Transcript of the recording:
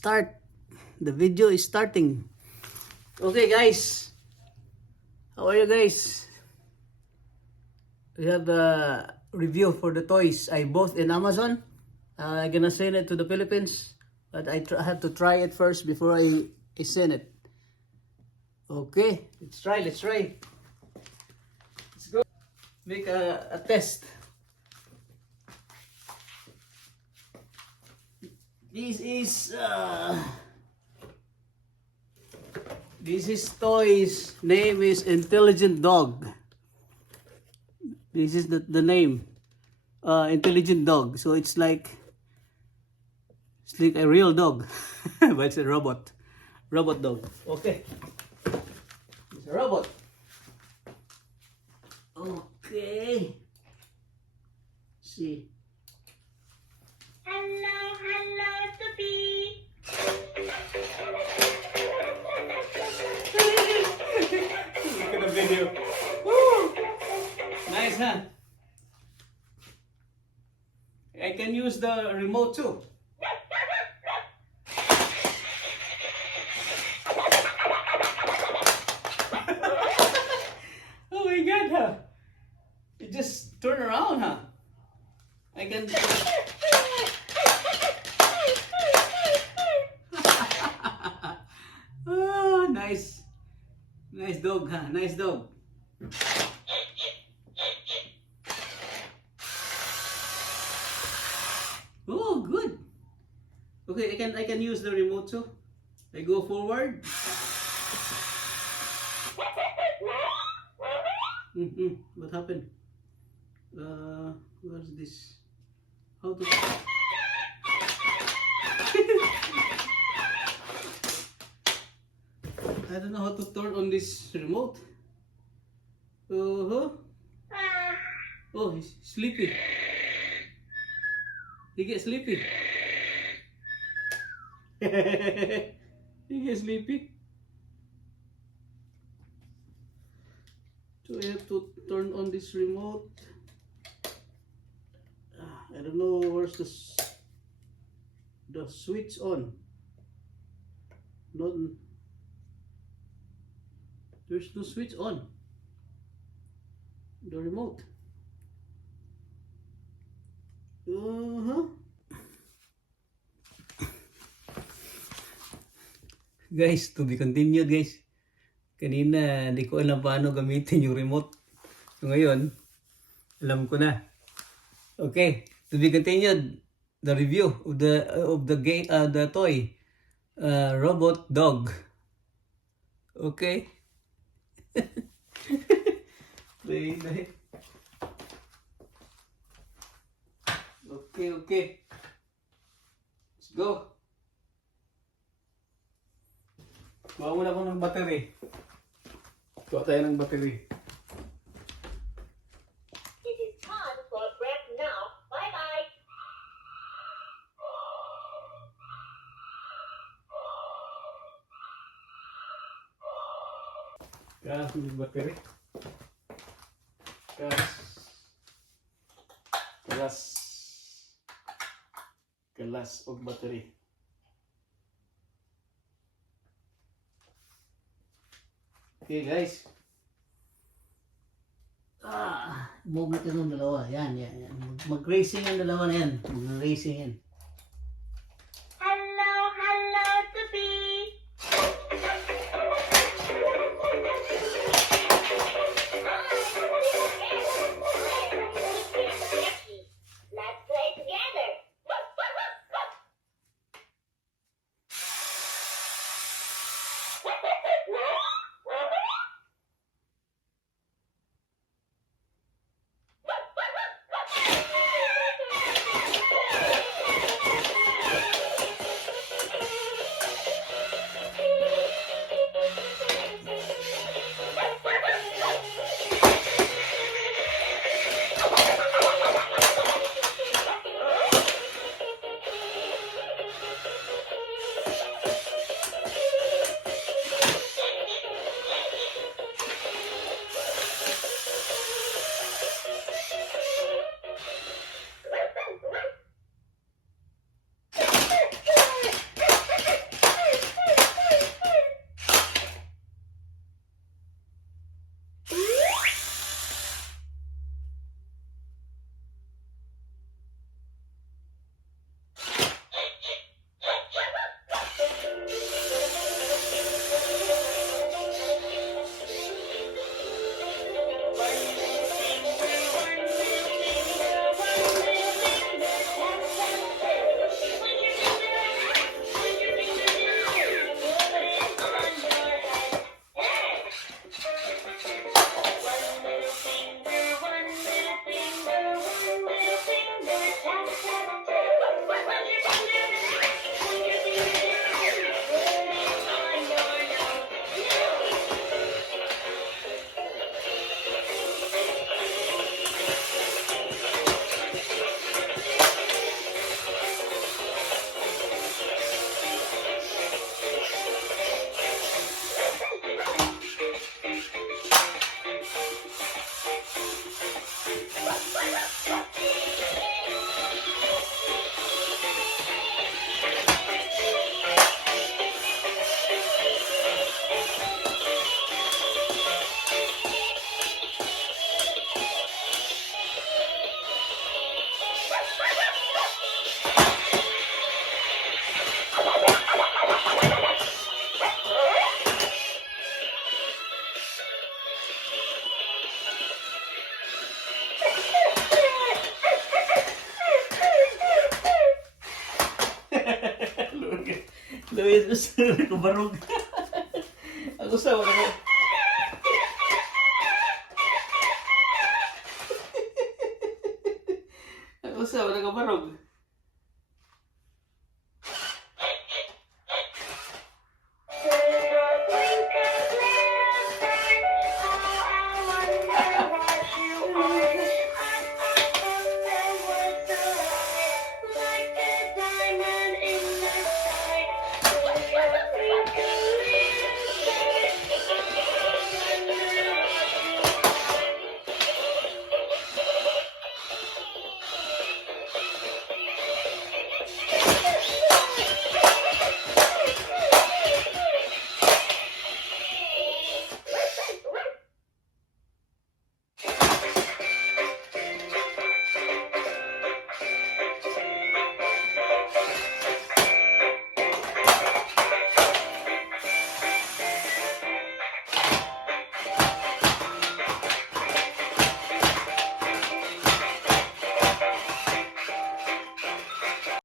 start. The video is starting. Okay guys, how are you guys? We have a review for the toys I bought in Amazon. I'm gonna send it to the Philippines, but I have to try it first before I send it. Okay, let's try. Let's go. Make a test. This is toys. Name is Intelligent Dog. This is the name. Intelligent Dog. So it's like a real dog, but it's a robot. Robot dog. Okay. It's a robot. Okay. See. Hello, Sophie. Look at the video. Woo! Nice, huh? I can use the remote too. Oh my God, huh? It just turn around, huh? I can. Oh, nice. Nice dog, huh? Nice dog. Oh, good. Okay, I can use the remote too. I go forward. What happened? What's this? How to? I don't know how to turn on this remote. Oh, he's sleepy. He gets sleepy. He gets sleepy. So I have to turn on this remote. I don't know where's the switch on. Not. There's no switch on the remote. Guys, to be continued guys. Kanina hindi ko alam paano gamitin yung remote. So ngayon, alam ko na. Okay, to be continued the review of the game the toy robot dog. Okay. Okay. Let's go. Kuha muna ako ng battery. Kuha tayo ng battery. It is time for break now. Bye-bye. Gas ng battery. Gas og battery. Okay guys. Movement ng dalawa. Yan. Mag-racing ang dalawa na yan. Mag-racing yan. Hello, Sophie. Let's play together. Luwid sa kubarog. Ako sa wala